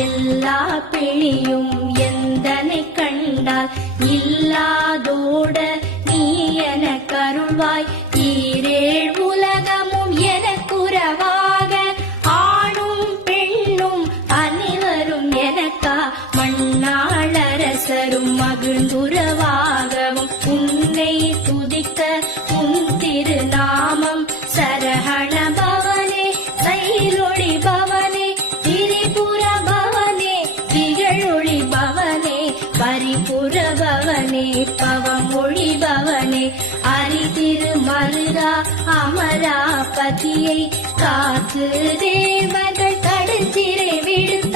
எல்லா பிணியும் எந்தனை கண்டால் இல்லாதோட நீ என கருள்வாய். ஈரேழ் உலகமும் எனக்குறவாக ஆணும் பெண்ணும் அனைவரும் எனக்கா மண்ணாளரசரும் மகிழ்ந்துறவாகவும் உன்னை துதிக்க உன் திருநாமம் சரஹண பவனே சைலொளி பவனே திரிபுர பவனே திகழொளி பவனே பரிபுர பவனே பவமொழி பவனே அரிதிருமருகா அமராபதியை காத்து தேவர்கள் கடுஞ்சிறை விடுத்து